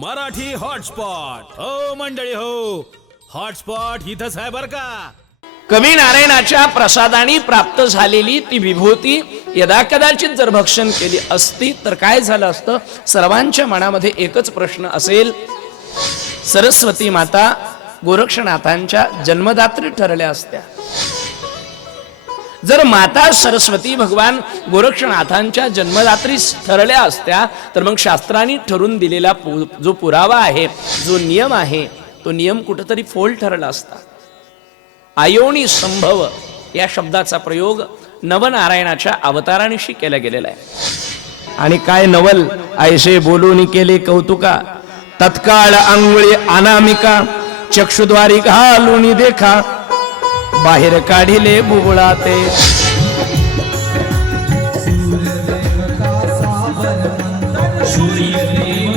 Marathi hotspot. हो मंडळी हो. हॉटस्पॉट इथंच आहे बर का? कवी नारायणाच्या प्रसादाने प्राप्त झालेली ती विभूती यदा कदाचित जर भक्षण केली असती तर काय झालं असतं? सर्वांच्या मनामध्ये एकच प्रश्न असेल. सरस्वती माता गोरक्षनाथांच्या जन्मदात्री ठरल्या असत्या. जर माता सरस्वती भगवान गोरक्षनाथांच्या जन्मदात्री ठरल्या असत्या तर मग शास्त्रांनी ठरून दिलेला पु- जो पुरावा आहे जो नियम आहे तो नियम कुठंतरी फोल ठरला असता. आयोनी संभव या शब्दाचा प्रयोग नवनारायणाच्या अवतारानिशी केला गेलेला आहे. आणि काय नवल? ऐसे बोलून केले कौतुका. तत्काळ अंगुळी अनामिका चक्षुद्वारी घालून देखा. बाहेर काढिले बुबुळा ते सूर्यदेव